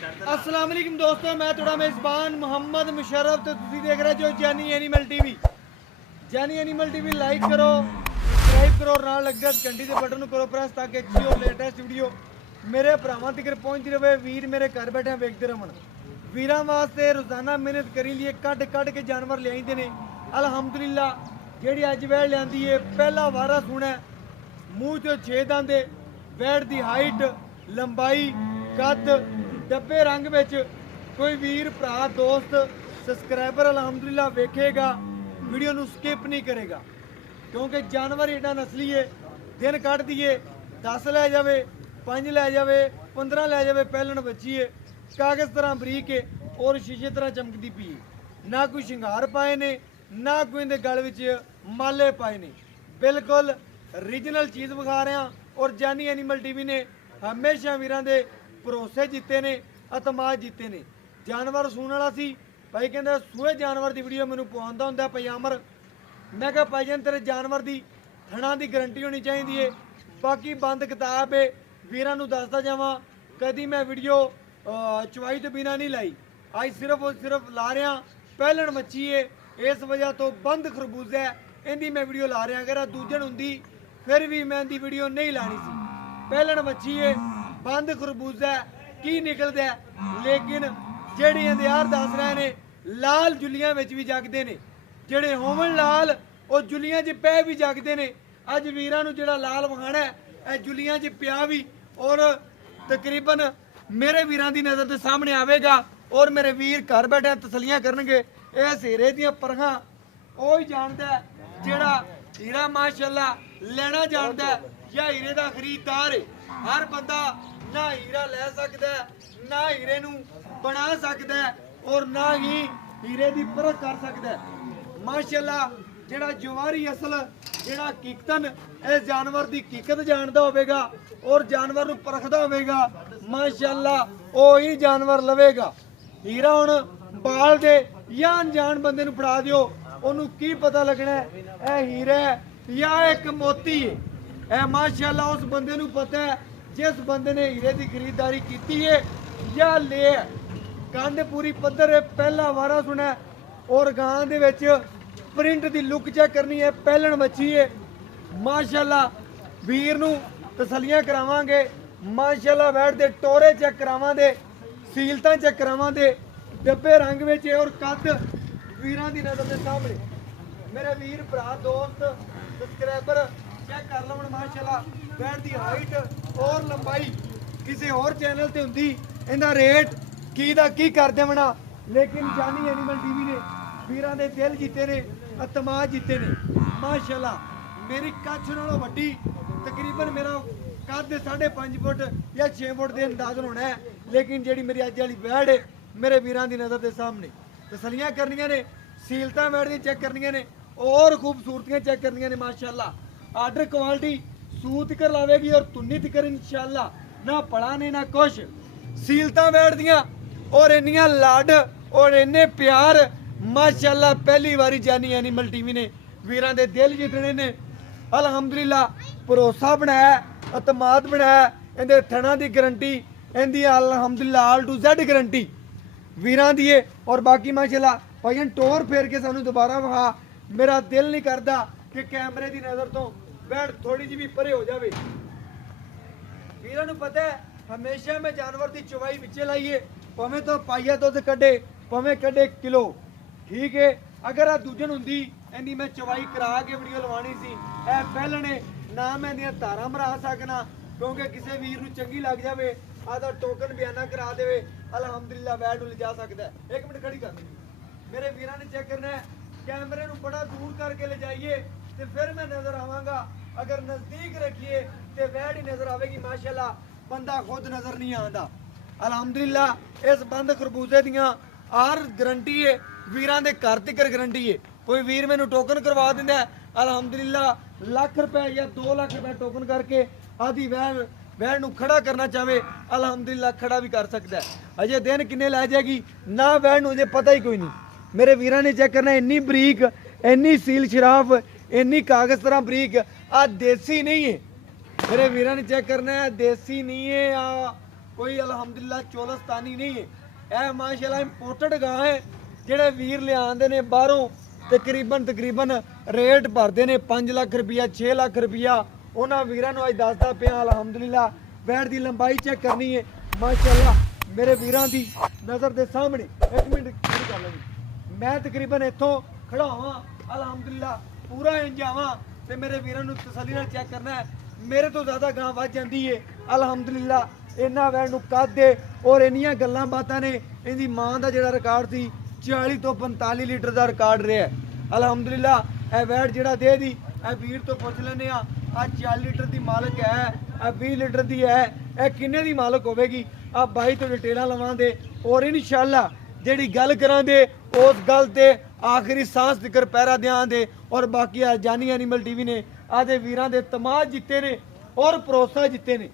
अस्सलाम वालेकुम दोस्तों, मैं थोड़ा मेज़बान मोहम्मद मुशर्रफ तो तुम देख रहे जो जानी एनिमल टीवी। जानी एनिमल टीवी लाइक करो, सब्सक्राइब करो, नाल लग जाए घंटी के बटन करो प्रेस ताकि अच्छी और लेटेस्ट वीडियो मेरे भरावां तक पहुंचती रहे। वीर मेरे घर बैठे वेखते रहन। वीरां वास्ते रोजाना मेहनत करी लिए कट कट के जानवर लियाईंदे ने। अलहमदुलिल्लाह जेहड़ी अज वैड़ लियांदी है पहला वारा सुना मूँह चो 6 दंद, वैड़ की हाइट लंबाई कद डब्बे रंग विच कोई वीर भरा दोस्त सबसक्राइबर अलहमदुलिल्लाह वेखेगा, वीडियो नूं स्किप नहीं करेगा क्योंकि जानवर एडा नस्ली है। दिन कट दिए 10 लै जावे, 5 लै जावे, 15 लै जावे, पहलन बची है, कागज़ तरह बरीक है और शीशे तरह चमकती पी है। ना कोई शिंगार पाए ने, ना कोई इहदे गल विच माले पाए ने, बिल्कुल रीजनल चीज़ विखा रहे हैं। और जानी एनिमल टीवी ने हमेशा वीरां दे भरोसे जीते ने, अतमाद जीते ने। जानवर सूण वाला सी भाई कहंदा सूए जानवर की वीडियो मैनूं पवाउंदा हुंदा पजामर। मैं कहा भाईजान तेरे जानवर की थणा की गारंटी होनी चाहिए है, बाकी बंद किताब है। वीरां नूं दसदा जावां कदी मैं वीडियो चवाई तो बिना नहीं लाई, अज सिर्फ और सिर्फ ला रहा पहलन मच्छी है, इस वजह तो बंद खरबूजा है इहदी मैं वीडियो ला रहा। अगर दूजन हुंदी फिर भी मैं इहदी वीडियो नहीं लानी सी। पहलन मच्छी है, बंद खरबूजा की निकलदा है, लेकिन जेहड़े इंतजार दस रहे ने लाल जुलियां विच भी जगदे ने, जेहड़े होवन लाल और जुलियां च पै भी जगदे ने। अज वीरां नूं जेहड़ा लाल विखाना है ए जुलियां च पिया भी और तकरीबन मेरे वीरां दी नज़र के सामने आवेगा और मेरे वीर घर बैठे तसलियां करनगे। इस हीरे दियां परखां ਉਹ ਹੀ ਜਾਣਦਾ ਜਿਹੜਾ ਹੀਰਾ ਮਾਸ਼ਾਅੱਲਾ ਲੈਣਾ ਜਾਣਦਾ ਜਾਂ ਹੀਰੇ ਦਾ ਖਰੀਦਦਾਰ ਹੈ। ਹਰ ਬੰਦਾ ਨਾ ਹੀਰਾ ਲੈ ਸਕਦਾ ਨਾ ਹੀਰੇ ਨੂੰ ਬਣਾ ਸਕਦਾ ਔਰ ਨਾ ਹੀ ਹੀਰੇ ਦੀ ਪਰਖ ਕਰ ਸਕਦਾ। ਮਾਸ਼ਾਅੱਲਾ ਜਿਹੜਾ ਜਵਾਰੀ ਅਸਲ ਜਿਹੜਾ ਹਕੀਕਤਨ ਇਸ ਜਾਨਵਰ ਦੀ ਹਕੀਕਤ ਜਾਣਦਾ ਹੋਵੇਗਾ ਔਰ ਜਾਨਵਰ ਨੂੰ ਪਰਖਦਾ ਹੋਵੇਗਾ, ਮਾਸ਼ਾਅੱਲਾ ਉਹ ਹੀ ਜਾਨਵਰ ਲਵੇਗਾ। ਹੀਰਾ ਹੁਣ ਬਾਲ ਦੇ ਜਾਂ ਅਣਜਾਣ ਬੰਦੇ ਨੂੰ ਫੜਾ ਦਿਓ, ਉਹਨੂੰ ਕੀ ਪਤਾ ਲੱਗਣਾ ਇਹ ਹੀਰਾ ਹੈ ਜਾਂ ਇੱਕ ਮੋਤੀ ਹੈ। ਇਹ ਮਾਸ਼ਾਅੱਲਾ ਉਸ ਬੰਦੇ ਨੂੰ ਪਤਾ ਹੈ ਜਿਸ ਬੰਦੇ ਨੇ ਹੀਰੇ ਦੀ ਖਰੀਦਦਾਰੀ ਕੀਤੀ ਹੈ ਜਾਂ ਲਿਆ। ਕੰਧ ਪੂਰੀ ਪੱਧਰ ਹੈ, ਪਹਿਲਾ ਵਾਰਾ ਸੁਣਾ ਔਰ ਗਾਂ ਦੇ ਵਿੱਚ ਪ੍ਰਿੰਟ ਦੀ ਲੁੱਕ ਚੈੱਕ ਕਰਨੀ ਹੈ, ਪਹਿਲਣ ਮੱਛੀ ਹੈ। ਮਾਸ਼ਾਅੱਲਾ ਵੀਰ ਨੂੰ ਤਸੱਲੀਆਂ ਕਰਾਵਾਂਗੇ, ਮਾਸ਼ਾਅੱਲਾ ਵੈੜ ਦੇ ਟੋਰੇ ਚੈੱਕ ਕਰਾਵਾਂਗੇ, ਸੀਲਤਾਂ ਚੈੱਕ ਕਰਾਵਾਂਗੇ, ਡੱਬੇ रंग में और कद वीरां दी नज़र के सामने। मेरे वीर भरा दोस्त सबसक्राइबर चेक कर लवन। माशाअल्लाह बैठ दी हाइट और लंबाई किसी और चैनल ते हुंदी इहदा रेट की दा की कर देवना, लेकिन जानी एनिमल टीवी ने वीरां दे दिल जीते ने, अतमाद जीते ने। माशाअल्लाह मेरी कच्छ नालों वड्डी तकरीबन मेरा कद 5.5 फुट या 6 फुट के अंदाजन होना है, लेकिन जिहड़ी मेरी अज वाली वैड़ है मेरे वीरां दी नज़र के सामने तसलियां करनियां ने, सीलतां वैड़ दी चेक करनियां ने और खूबसूरतियां चेक करनियां ने। माशाअल्लाह आर्डर क्वालिटी सूह तिकर लावेगी और तुन्नी तिकर इंशाअल्लाह, ना पड़ा ने ना कुछ। सीलतां वैड़ दियां और इन्नियां लाड और इन्ने प्यार, माशाअल्लाह पहली बारी जानी एनिमल टीवी ने वीरां दे दिल जितने ने। अलहमदुलिल्लाह भरोसा बनाया, अतमाद बनाया, इहदे थणा दी गारंटी इहदी अलहमदुलिल्लाह ऑल टू Z गारंटी वीरां दी है। और बाकी माशाअल्लाह भाईजान टोर फेर के सानू दोबारा विखा, मेरा दिल नहीं करता कि कैमरे की नज़र तो बैठ थोड़ी जी भी परे हो जाए। वीरां नू पता है हमेशा मैं जानवर की चवाई पिछे लाइए, भावें तो पाइया दुध कड्डे भावें कड्डे किलो, ठीक है। अगर आ दूजन हुंदी इहदी मैं चवाई करा के वीडियो लवानी सी। ए पहलने ना मैं इहदियां धारां मरा सकना क्योंकि किसी वीर नू चंगी लग जाए आधा टोकन बयाना करा दे, अलहमदुलिल्लाह वैड़ नूं ले जा सकता है। एक मिनट खड़ी कर मेरे वीरां ने चेक करना है, कैमरे नूं बड़ा दूर करके ले जाइए तो फिर मैं नज़र आवांगा, अगर नज़दीक रखिए तो वैड़ ही नज़र आवेगी। माशाअल्लाह बंदा खुद नज़र नहीं आता। अलहमदुलिल्लाह इस बंद खरबूजे दियां हर गारंटी है, वीरां दे घर तक गारंटी है। कोई वीर मैनूं टोकन करवा दिंदा है, अलहमदुलिल्लाह लाख रुपए या 2 लाख रुपए टोकन करके आदि वैड़ नूं खड़ा करना चाहे अलहमदुलिल्लाह खड़ा भी कर सकता है। अजे दिन किन्ने लै जाएगी ना वैड़ नूं अजे पता ही कोई नहीं। मेरे वीरां ने चेक करना इन्नी बरीक, इन्नी सील शराफ, इन्नी कागज़ तरह बरीक, आ देसी नहीं है। मेरे वीरां ने चेक करना है देसी नहीं है, आ कोई अलहमदुलिल्लाह चोलस्तानी नहीं है, यह माशाल्लाह इंपोर्टेड गां है ਜਿਹੜੇ ਵੀਰ ਲਿਆਉਂਦੇ ਨੇ ਬਾਹਰੋਂ ਤਕਰੀਬਨ ਰੇਟ ਭਰਦੇ ਨੇ 5 ਲੱਖ ਰੁਪਇਆ 6 ਲੱਖ ਰੁਪਇਆ। ਉਹਨਾਂ ਵੀਰਾਂ ਨੂੰ ਅੱਜ ਦੱਸਦਾ ਪਿਆ ਅਲਹਮਦੁਲਿल्लाह ਬੈੜ ਦੀ ਲੰਬਾਈ ਚੈੱਕ ਕਰਨੀ ਹੈ ਮਾਸ਼ਾਅੱਲਾ ਮੇਰੇ ਵੀਰਾਂ ਦੀ ਨਜ਼ਰ ਦੇ ਸਾਹਮਣੇ। ਇੱਕ ਮਿੰਟ ਸ਼ੁਰੂ ਕਰ ਲਓ ਜੀ। ਮੈਂ ਤਕਰੀਬਨ ਇੱਥੋਂ ਖੜਾ ਹਾਂ ਅਲਹਮਦੁਲਿल्लाह ਪੂਰਾ ਇੰਜ ਆਵਾਂ ਤੇ ਮੇਰੇ ਵੀਰਾਂ ਨੂੰ ਤਸੱਲੀ ਨਾਲ ਚੈੱਕ ਕਰਨਾ ਹੈ। ਮੇਰੇ ਤੋਂ ਜ਼ਿਆਦਾ ਗਾਂ ਵੱਜ ਜਾਂਦੀ ਹੈ ਅਲਹਮਦੁਲਿल्लाह। ਇਹਨਾਂ ਵੈੜ ਨੂੰ ਕੱਦ ਦੇ ਔਰ ਇੰਨੀਆਂ ਗੱਲਾਂ ਬਾਤਾਂ ਨੇ। ਇਹਦੀ ਮਾਂ ਦਾ ਜਿਹੜਾ ਰਿਕਾਰਡ ਸੀ 40 ਤੋਂ 45 ਲੀਟਰ ਦਾ ਰਿਕਾਰਡ ਰਿਹਾ ਅਲਹਮਦੁਲਿल्लाह। ਇਹ ਵੈੜ ਜਿਹੜਾ ਦੇ ਦੀ ਇਹ ਵੀਰ ਤੋਂ ਪੁੱਛ ਲੈਨੇ ਆ 40 ਲੀਟਰ ਦੀ ਮਾਲਕ ਹੈ, ਇਹ 20 ਲੀਟਰ ਦੀ ਹੈ, ਇਹ ਕਿੰਨੇ ਦੀ ਮਾਲਕ ਹੋਵੇਗੀ ਆ ਬਾਈ ਤੋਂ ਡਿਟੇਲਾਂ ਲਵਾਂਦੇ ਔਰ ਇਨਸ਼ਾਅੱਲਾ ਜਿਹੜੀ ਗੱਲ ਕਰਾਂਗੇ ਉਸ ਗੱਲ ਤੇ ਆਖਰੀ ਸਾਂਸ ਜ਼ਿਕਰ ਪੈਰਾ ਦਿਆਂਦੇ। ਔਰ ਬਾਕੀ ਆ ਜਾਨੀ ਐਨੀਮਲ ਟੀਵੀ ਨੇ ਆਦੇ ਵੀਰਾਂ ਦੇ ਤਮਾਜ ਜਿੱਤੇ ਨੇ ਔਰ ਭਰੋਸਾ ਜਿੱਤੇ ਨੇ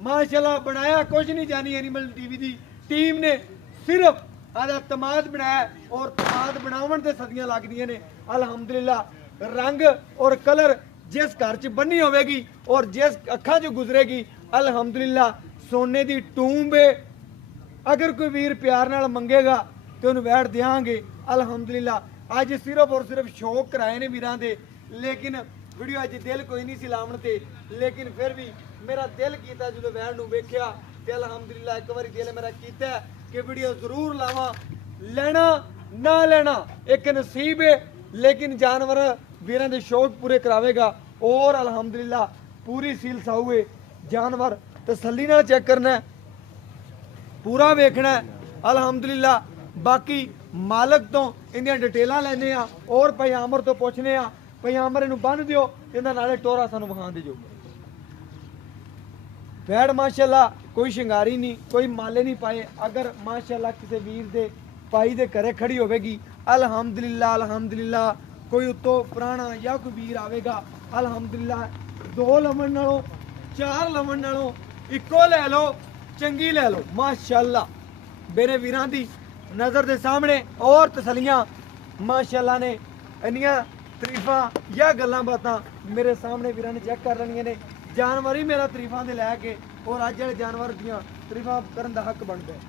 ਮਾਸ਼ਾਅੱਲਾ। ਬਣਾਇਆ ਕੁਝ ਨਹੀਂ ਜਾਨੀ ਐਨੀਮਲ ਟੀਵੀ ਦੀ ਟੀਮ ਨੇ, ਸਿਰਫ आदा तमाद बनाया और तमाद बनावन ते सदियां लगदियां ने अल्हम्दुलिल्लाह। रंग और कलर जिस घर च बनी होवेगी और जिस अखां च गुजरेगी अल्हम्दुलिल्लाह सोने दी टूंब है। अगर कोई वीर प्यार नाल मंगेगा तो उन्हें वैट देंगे अल्हम्दुलिल्लाह। अज सिर्फ और सिर्फ शौक कराए ने वीरां दे, लेकिन वीडियो अज दिल कोई नहीं सी लावन ते, लेकिन फिर भी मेरा दिल कीता जो वैट नूं वेख्या ते अल्हम्दुलिल्लाह एक बारी दिल मेरा कीता कि वीडियो जरूर लावा। लेना ना लेना एक नसीब है, लेकिन जानवर वीरां दे शौक पूरे करावेगा और अल्हम्दुलिल्लाह पूरी सील साऊ है। जानवर तसल्ली नाल चेक करना है, पूरा वेखना है अल्हम्दुलिल्लाह। बाकी मालक तो इन्दियां डिटेलां लैने आ और भाई आमर तो पुछने आ भाई आमर इनू बन दिओ इहदा नाले टोरा सानू विखा दिओ। वैड़ माशाअल्लाह कोई शिंगारी नहीं, कोई माले नहीं पाए। अगर माशाअल्लाह किसी वीर दे पाई दे घरे खड़ी होवेगी अल्हम्दुलिल्लाह अल्हम्दुलिल्लाह। कोई उत्तों पुराना या कोई वीर आवेगा अल्हम्दुलिल्लाह 2 लमन नालों 4 लमन नालों इक्को ले लो, चंगी ले लो माशाअल्लाह। मेरे वीरां दी नज़र दे सामने और तसलियां माशाअल्लाह ने इन्नियां तरीफां या गल्लां बातां मेरे सामने वीरां ने चेक कर लैनियां ने। जानवर ही मेरा तरीफां दे लैके और अज वाले जानवर दियां तरीफां करन दा हक बनदा है।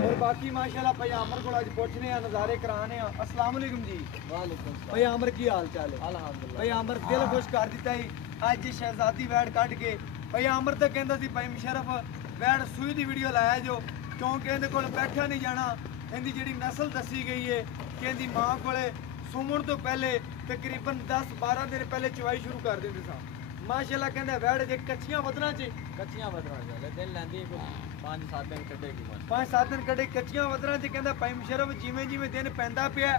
और बाकी माशाअल्लाह भाई आमर को अज पुछने आ नज़ारे कराने आ। अस्सलाम वालेकुम जी। वालेकुम सलाम। भाई आमर की हाल चाल है? अल्हम्दुलिल्लाह। भाई आमर दिल खुश कर दिता ही अज शहजादी वैड़ कट के। भाई आमर तो कहंदा सी भाई मुशर्रफ वैड़ सूई दी वीडियो लाया जो, क्योंकि इहदे कोल बैठा नहीं जाना। इहदी जिहड़ी नस्ल दसी गई है कि इहदी मां कोले सुमन तो पहले तकरीबन 10-12 दिन पहले चवाई शुरू कर देंगे सा माशाअल्लाह। कहंदा वैड़ जे कच्चियां वधना च दिन लैंदी 5-7 दिन कटेगी, 5-7 दिन कटे कच्चियां वधना च। कहंदा भाई मुशर्रफ जिवें जिवें दिन पैंदा पिया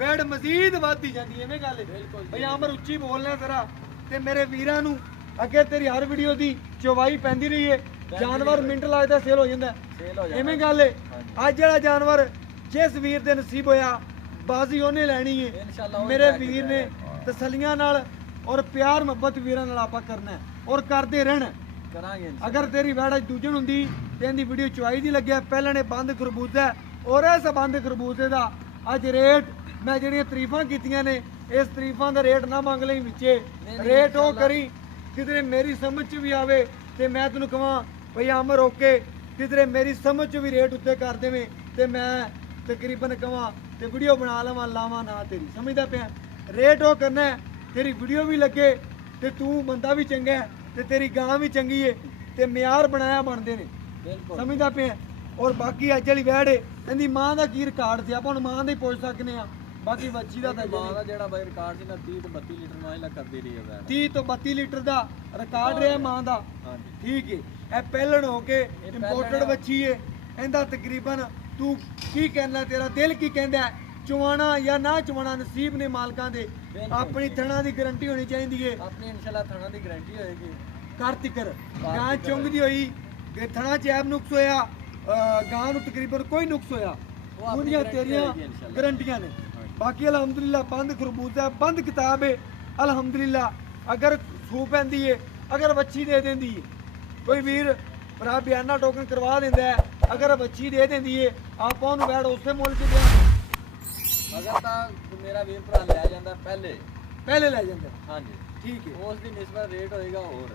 वैड़ मजीद वधदी जांदी है। इवें गल है भाई आमर उच्ची बोलना जरा ते मेरे वीरां नूं अगे तेरी हर वीडियो दी चवाई पैंदी रही है। जानवर मिंट लगदा सेल हो जांदा, इवें गल है। अज वाला जानवर जिस वीर दे नसीब होया बाजी उन्हें लैनी है। मेरे वीर ने तसलियां नाल और प्यार मुहब्बत वीरां नाल आपां करना है और करते रहना करांगे। अगर तेरी वैड़ अज दूजन हुंदी ते इहदी वीडियो चवाई दी लग्या पहले ने बंद खरबूजा और इस बंद खरबूजे दा अज रेट मैं जिहड़ियां तरीफां कीतियां ने इस तरीफां दा रेट ना मंग लई विचे रेट ओ करी किधरे मेरी समझ च भी आवे ते मैं तैनूं कहां भई आमर ओके किधरे मेरी समझ च भी रेट उत्ते कर देवें ते मैं तकरीबन कहां ते वीडियो बना लवां लावां ना। तेरी समझदा पिया रेट ओ करना है, तेरी वीडियो भी लगे ते तू बंदा भी चंगा है ते तेरी गां भी चंगी है ते म्यार बनाया बनदे ने, समझदा पिया। और बाकी अज वाली वैड़ इहदी मां दा की रिकार्ड सी आपां हुण मां दा ही पुछ सकने आ। बाकी बच्ची दा मां दा जेड़ा बाई रिकार्ड सी ना 30 ਤੋਂ 32 ਲੀਟਰ ਮਾਂ करदी रही है वैड़। 30 ਤੋਂ 32 लीटर दा रिकार्ड रहा मां दा। ठीक है ए पहलन हो के इंपोर्टेड बच्ची है इंदा तकरीबन तू की कहना तेरा दिल की कहंदा है चुवाना या ना चुवाना नसीब ने मालकां दे। अपनी थणा दी गारंटी होनी चाहिए, अपनी इंशाल्लाह थणा दी गारंटी होएगी। कर तिकर गां चुंगदी होई थणा च ऐब नुक्स होया गां नूं तकरीबन कोई नुक्स होया उहदियां तेरियां गारंटियां ने। बाकी अल्हम्दुलिल्लाह बंद खरबूजा बंद किताब है अल्हम्दुलिल्लाह। अगर सू पैंदी है अगर बच्ची दे देंदी है कोई वीर भरा बयाना टोकन करवा देंदा है, अगर बच्ची दे देंदी है आप उहनूं वैड़ उसे मुल च देंगे। अगर तो मेरा वीर भरा ले जांदा पहले ले जांदा। हाँ जी ठीक है उस दी निस्बत रेट होएगा और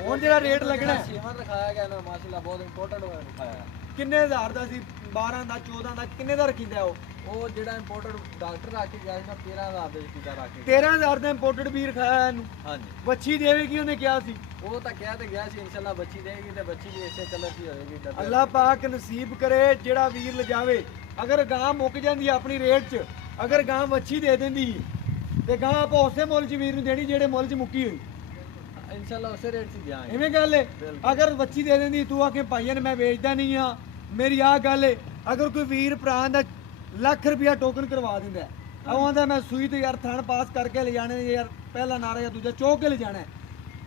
ਹੁਣ ਜਿਹੜਾ ਰੇਟ ਲੱਗਣਾ ਹੈ, ਸੀਮਨ ਰਖਾਇਆ ਗਿਆ ਨਾ ਮਾਸ਼ਾਅੱਲਾ ਬਹੁਤ ਇੰਪੋਰਟੈਂਟ ਰਖਾਇਆ ਹੈ। ਕਿੰਨੇ ਹਜ਼ਾਰ ਦਾ ਸੀ? 12 ਦਾ 14 ਦਾ ਕਿੰਨੇ ਦਾ ਰਖੀਦਾ ਉਹ ਜਿਹੜਾ ਇੰਪੋਰਟੈਂਟ ਡਾਕਟਰ ਰੱਖ ਕੇ ਗਿਆ ਸੀ ਨਾ 13000 ਦੇ ਵਿੱਚ ਰੱਖ ਕੇ 13,000 ਦਾ ਇੰਪੋਰਟਡ ਵੀ ਰਖਾਇਆ ਇਹਨੂੰ। ਹਾਂਜੀ ਵੱਛੀ ਦੇਵੇਗੀ ਉਹਨੇ ਕਿਹਾ ਸੀ। ਉਹ ਤਾਂ ਕਹਿ ਤੇ ਗਿਆ ਸੀ ਇਨਸ਼ਾਅੱਲਾ ਬੱਚੀ ਦੇਗੀ ਤੇ ਬੱਚੀ ਵੀ ਇਸੇ ਕਲਰ ਦੀ ਹੋਏਗੀ ਡੱਬੇ ਅੱਲਾਹ ਪਾਕ ਨਸੀਬ ਕਰੇ ਜਿਹੜਾ ਵੀਰ ਲਿਜਾਵੇ। ਅਗਰ ਗਾਂ ਮੁੱਕ ਜਾਂਦੀ ਆਪਣੀ ਰੇਟ 'ਚ, ਅਗਰ ਗਾਂ ਵੱਛੀ ਦੇ ਦਿੰਦੀ ਤੇ ਗਾਂ ਆਪਾਂ ਉਸੇ ਮੁੱਲ 'ਚ ਵੀਰ ਨੂੰ ਦੇਣੀ ਜਿਹੜੇ ਮੁੱਲ 'ਚ ਮੁੱਕੀ ਹੋਈ। ਇਨਸ਼ਾਅੱਲਾ ਉਸੇ ਰੇਟ 'ਚ ਦਿਆਂਗੇ। ਇਵੇਂ ਗੱਲ ਹੈ। ਬਿਲਕੁਲ। ਅਗਰ ਵੱਛੀ ਦੇ ਦਿੰਦੀ ਤੂੰ ਆਖੇ ਭਾਈਆਂ ਨੇ ਮੈਂ ਵੇਚਦਾ ਨਹੀਂ ਆ, ਮੇਰੀ ਆਹ ਗੱਲ ਹੈ। ਅਗਰ ਕੋਈ ਵੀਰ ਭਰਾ ਦਾ ਲੱਖ ਰੁਪਇਆ ਟੋਕਨ ਕਰਵਾ ਦਿੰਦਾ ਹੈ, ਉਹ ਆਂਦਾ ਮੈਂ ਸੂਈ ਤੇ ਯਾਰ ਥਣ ਪਾਸ ਕਰਕੇ ਲੈ ਜਾਣੇ ਨੇ ਯਾਰ, ਪਹਿਲਾ ਨਾਰਾ ਜਾਂ ਦੂਜਾ ਚੋਕ ਕੇ ਲੈ ਜਾਣਾ ਹੈ,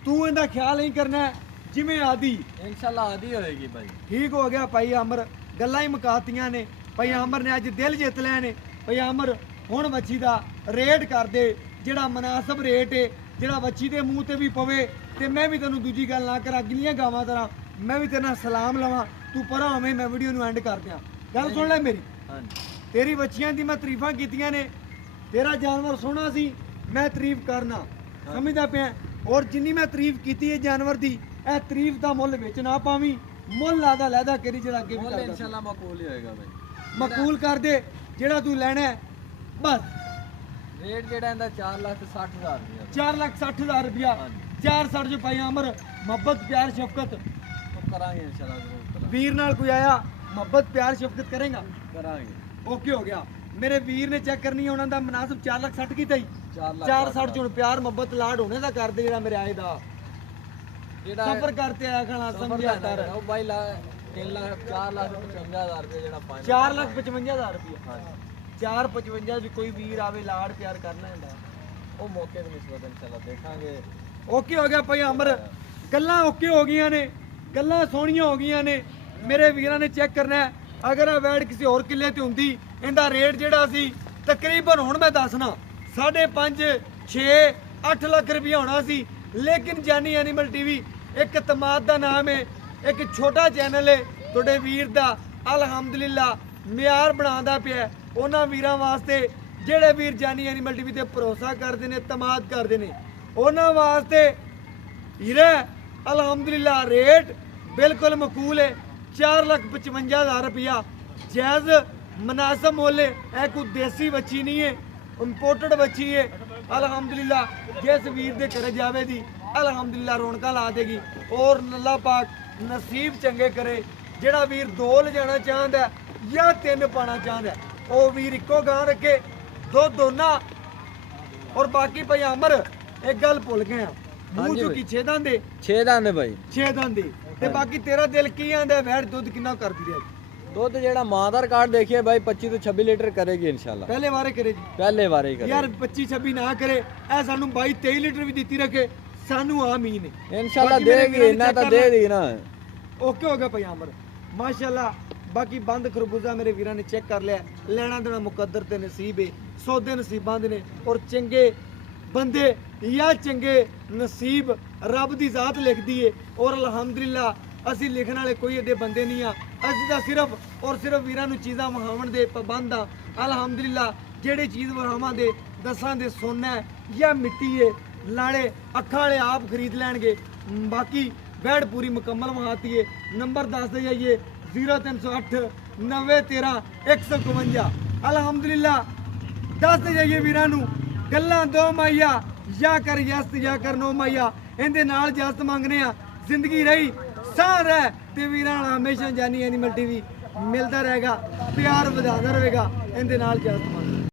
ਤੂੰ ਇਹਦਾ ਖਿਆਲ ਨਹੀਂ ਕਰਨਾ ਹੈ, ਜਿਵੇਂ ਆਦੀ ਇਨਸ਼ਾਅੱਲਾ ਆਦੀ ਹੋਏਗੀ ਭਾਈ। ਠੀਕ ਹੋ ਗਿਆ ਭਾਈ ਅਮਰ। ਗੱਲਾਂ ਹੀ ਮੁਕਾਤੀਆਂ ਨੇ ਭਾਈ ਅਮਰ ਨੇ, ਅੱਜ ਦਿਲ ਜਿੱਤ ਲਿਆ ਨੇ ਭਾਈ ਅਮਰ। ਹੁਣ ਵੱਛੀ ਦਾ ਰੇਟ ਕਰ ਦੇ ਜਿਹੜਾ ਮਨਾਸਬ ਰੇਟ ਹੈ, ਜਿਹੜਾ ਵੱਛੀ ਦੇ ਮੂੰਹ ਤੇ ਵੀ ਪਵੇ। ਤੇ ਮੈਂ ਵੀ ਤੈਨੂੰ ਦੂਜੀ ਗੱਲ ਨਾ ਕਰਾਂ, ਅਗਲੀਆਂ ਗਾਵਾਂ ਤਰ੍ਹਾਂ ਮੈਂ ਵੀ ਤੇਰੇ ਨਾਲ ਸਲਾਮ ਲਵਾਂ, ਤੂੰ ਪਰਾਂ ਹੋਵੇਂ, ਮੈਂ ਵੀਡੀਓ ਨੂੰ ਐਂਡ ਕਰ ਦਿਆਂ। ਗੱਲ ਸੁਣ ਲੈ ਮੇਰੀ, ਹਾਂਜੀ ਤੇਰੀ ਬੱਚੀਆਂ ਦੀ ਮੈਂ ਤਾਰੀਫਾਂ ਕੀਤੀਆਂ ਨੇ, ਤੇਰਾ ਜਾਨਵਰ ਸੋਹਣਾ ਸੀ, ਮੈਂ ਤਾਰੀਫ ਕਰਨਾ, ਸਮਝਦਾ ਪਿਆ। ਔਰ ਜਿੰਨੀ ਮੈਂ ਤਾਰੀਫ ਕੀਤੀ ਹੈ ਜਾਨਵਰ ਦੀ, ਇਹ ਤਾਰੀਫ ਦਾ ਮੁੱਲ ਵਿੱਚ ਨਾ ਪਾਵੀਂ, ਮੁੱਲ ਲਾਦਾ ਲੈਦਾ ਕਰੀ ਜਿਹੜਾ ਅੱਗੇ ਵੀ ਮੁੱਲ ਕਰਦਾ। ਇਨਸ਼ਾਅੱਲਾ ਮਕਬੂਲ ਹੀ ਹੋਏਗਾ ਭਾਈ। ਮਕਬੂਲ ਕਰ ਦੇ ਜਿਹੜਾ ਤੂੰ ਲੈਣਾ ਹੈ, ਬਸ। ਰੇਟ ਜਿਹੜਾ ਇਹਦਾ 4,60,000 ਰੁਪਇਆ 4,60,000 ਰੁਪਇਆ। ਹਾਂਜੀ 460 ਚ ਭਾਈ ਅਮਰ, ਮੁਹੱਬਤ ਪਿਆਰ ਸ਼ਫਕਤ ਉਹ ਕਰਾਂਗੇ ਇਨਸ਼ਾਅੱਲਾ ਜ਼ਰੂਰ ਕਰਾਂਗੇ। ਵੀਰ ਨਾਲ ਕੋਈ ਆਇਆ, ਮੁਹੱਬਤ ਪਿਆਰ ਸ਼ਫਕਤ ਕਰੇਗਾ, ਕਰਾਂਗੇ ਓਕੇ ਹੋ ਗਿਆ। ਮੇਰੇ ਵੀਰ ਨੇ ਚੈੱਕ ਕਰਨੀ, ਉਹਨਾਂ ਦਾ ਮਨਾਸਬ 4,60,000 ਕੀਤਾ ਹੀ। 460 ਚ ਹੁਣ ਪਿਆਰ ਮੁਹੱਬਤ ਲਾਡ ਹੋਣੇ ਦਾ ਕਰਦੇ ਜਿਹੜਾ ਮੇਰੇ ਆਏ ਦਾ ਜਿਹੜਾ ਸਫਰ ਕਰਤੇ ਆਇਆ ਖਾਣਾ ਸਮਝਿਆ ਕਰ। ਉਹ ਬਾਈ 4,55,000 ਰੁਪਏ ਜਿਹੜਾ ਫਾਈਨਲ 4,55,000 ਰੁਪਇਆ। ਹਾਂਜੀ 4,55 ਚ ਕੋਈ ਵੀਰ ਆਵੇ ਲਾਡ ਪਿਆਰ ਕਰਨਾ ਹੁੰਦਾ, ਉਹ ਮੌਕੇ ਤੇ ਨਿਸਬਤ ਇਨਸ਼ਾਅੱਲਾ ਦੇਖਾਂਗੇ। ਓਕੇ ਹੋ ਗਿਆ ਭਾਈ ਅਮਰ। ਗੱਲਾਂ ਓਕੇ ਹੋ ਗਈਆਂ ਨੇ, ਗੱਲਾਂ ਸੋਹਣੀਆਂ ਹੋ ਗਈਆਂ ਨੇ। ਮੇਰੇ ਵੀਰਾਂ ਨੇ ਚੈੱਕ ਕਰਨਾ ਹੈ, ਅਗਰ ਆ ਵੈਡ ਕਿਸੇ ਹੋਰ ਕਿੱਲੇ ਤੇ ਹੁੰਦੀ, ਇਹਦਾ ਰੇਟ ਜਿਹੜਾ ਸੀ ਤਕਰੀਬਨ ਹੁਣ ਮੈਂ ਦੱਸਣਾ 5.5 6 8 ਲੱਖ ਰੁਪਇਆ ਹੋਣਾ ਸੀ। ਲੇਕਿਨ ਜਾਨੀ ਐਨੀਮਲ ਟੀਵੀ ਇੱਕ ਤਮਾਦ ਦਾ ਨਾਮ ਹੈ, ਇੱਕ ਛੋਟਾ ਚੈਨਲ ਹੈ ਤੁਹਾਡੇ ਵੀਰ ਦਾ, ਅਲਹਮਦੁਲਿਲਾ ਮਿਆਰ ਬਣਾਉਂਦਾ ਪਿਆ। ਉਹਨਾਂ ਵੀਰਾਂ ਵਾਸਤੇ ਜਿਹੜੇ ਵੀਰ ਜਾਨੀ ਐਨੀਮਲ ਟੀਵੀ ਤੇ ਭਰੋਸਾ ਕਰਦੇ ਨੇ, ਤਮਾਦ ਕਰਦੇ ਨੇ, ਉਹਨਾਂ ਵਾਸਤੇ ਹੀਰਾ ਅਲਹਮਦੁਲਿਲਾ ਰੇਟ ਬਿਲਕੁਲ ਮਕਬੂਲ ਹੈ। 4,55,000 ਰੁਪਇਆ ਜਾਇਜ਼ ਮੁਨਾਸਬ ਮੁੱਲ ਹੈ। ਇਹ ਕੋਈ ਦੇਸੀ ਬੱਚੀ ਨਹੀਂ ਹੈ, ਇੰਪੋਰਟਡ ਬੱਚੀ ਹੈ। ਅਲਹਮਦੁਲਿਲਾ ਜਿਸ ਵੀਰ ਦੇ ਘਰੇ ਜਾਵੇ ਦੀ ਅਲਹਮਦੁਲਿਲਾ ਰੌਣਕਾਂ ਲਾ ਦੇਗੀ। ਔਰ ਅੱਲਾਹ ਪਾਕ ਨਸੀਬ ਚੰਗੇ ਕਰੇ। ਜਿਹੜਾ ਵੀਰ 2 ਲਿਜਾਣਾ ਚਾਹੁੰਦਾ ਜਾਂ 3 ਪਾਣਾ ਚਾਹੁੰਦਾ, ਉਹ ਵੀਰ ਇੱਕੋ ਗਾਂ ਰੱਖੇ, ਦੋ ਦੋਨਾ। ਔਰ ਬਾਕੀ ਭਾਈ ਅਮਰ ਇੱਕ ਗੱਲ ਭੁੱਲ ਗਏ ਆ, ਮੂੰਹ ਹਾਂਜੀ ਚੁੱਕੀ 6 ਦੰਦੇ 6 ਦੰਦ ਭਾਈ 6 ਦੰਦੇ। ਤੇ ਬਾਕੀ ਤੇਰਾ ਦਿਲ ਕੀ ਆਂਦਾ, ਵੈੜ ਦੁੱਧ ਕਿੰਨਾ ਕਰਦੀ ਹੈ? ਦੁੱਧ ਜਿਹੜਾ ਮਾਂ ਦਾ ਰਿਕਾਰਡ ਦੇਖੀਏ ਭਾਈ 25 ਤੋਂ 26 ਲੀਟਰ ਕਰੇਗੀ ਇਨਸ਼ਾਅੱਲਾ। ਪਹਿਲੇ ਵਾਰੇ ਕਰੇ ਜੀ ਪਹਿਲੇ ਵਾਰੇ ਹੀ ਯਾਰ, ਕਰੇ 25-26 ਨਾ ਕਰੇ। ਇਹ ਸਾਨੂੰ 22-23 ਲੀਟਰ ਵੀ ਦਿੱਤੀ ਰੱਖੇ, ਸਾਨੂੰ ਆ ਮੀਨ ਹੈ ਇਨਸ਼ਾਅੱਲਾ ਬਾਕੀ ਮੇਰੇ ਦੇਗੀ, ਵੀਰਾਂ ਨੇ ਇਹਨਾਂ ਤਾਂ check ਦੇ ਕਰਨਾ। ਦੀ ਨਾ। ਓਕੇ ਹੋ ਗਿਆ ਭਾਈ ਅਮਰ ਮਾਸ਼ਾਅੱਲਾ। ਬਾਕੀ ਬੰਦ ਖਰਬੂਜ਼ਾ ਮੇਰੇ ਵੀਰਾਂ ਨੇ ਚੈੱਕ ਕਰ ਲਿਆ। ਲੈਣਾ ਦੇਣਾ ਮੁਕੱਦਰ ਤੇ ਨਸੀਬ ਹੈ, ਸੌਦੇ ਨਸੀਬਾਂ ਦੇ ਨੇ। ਔਰ ਚੰਗੇ ਬੰਦੇ ਜਾਂ ਚੰਗੇ ਨਸੀਬ ਰੱਬ ਦੀ ਜ਼ਾਤ ਲਿਖਦੀ ਏ। ਔਰ ਅਲਹਮਦੁਲਿਲਾ ਅਸੀਂ ਲਿਖਣ ਵਾਲੇ ਕੋਈ ਏਡੇ ਬੰਦੇ ਨਹੀਂ ਆ, ਅਸੀਂ ਤਾਂ ਸਿਰਫ ਔਰ ਸਿਰਫ ਵੀਰਾਂ ਨੂੰ ਚੀਜ਼ਾਂ ਵਿਖਾਉਣ ਦੇ ਪਾਬੰਦ ਆ। ਅਲਹਮਦੁਲਿਲਾ ਜਿਹੜੀ ਚੀਜ਼ ਵਿਖਾਵਾਂ ਦੇ ਦਸਾਂ ਦੇ ਸੋਨਾ ਹੈ ਜਾਂ ਮਿੱਟੀ ਏ, ਲਾੜੇ ਅੱਖਾਂ ਵਾਲੇ ਆਪ ਖਰੀਦ ਲੈਣਗੇ। ਬਾਕੀ ਵੈੜ ਪੂਰੀ ਮੁਕੰਮਲ ਵਿਖਾਤੀ ਏ। ਨੰਬਰ ਦੱਸਦੇ ਜਾਈਏ 0308 9013 151। ਅਲਹਮਦੁਲਿਲਾ ਦੱਸਦੇ ਜਾਈਏ ਵੀਰਾਂ ਨੂੰ, ਗੱਲਾਂ ਦੋ ਮਾਈਆ ਜਾਂ ਕਰ ਯਸਤ ਜਾਂ ਕਰ ਨੋ ਮਾਈਆ, ਇਹਦੇ ਨਾਲ ਇਜਾਜ਼ਤ ਮੰਗਨੇ ਆ। ਜ਼ਿੰਦਗੀ ਰਹੀ ਸਾਹ ਰਹਿ ਤੇ ਵੀਰਾਂ ਨਾਲ ਹਮੇਸ਼ਾ ਜਾਨੀ ਐਨੀਮਲ ਟੀਵੀ ਮਿਲਦਾ ਰਹੇਗਾ, ਪਿਆਰ ਵਧਾਉਂਦਾ ਰਹੇਗਾ। ਇਹਦੇ ਨਾਲ ਇਜਾਜ਼ਤ ਮੰਗ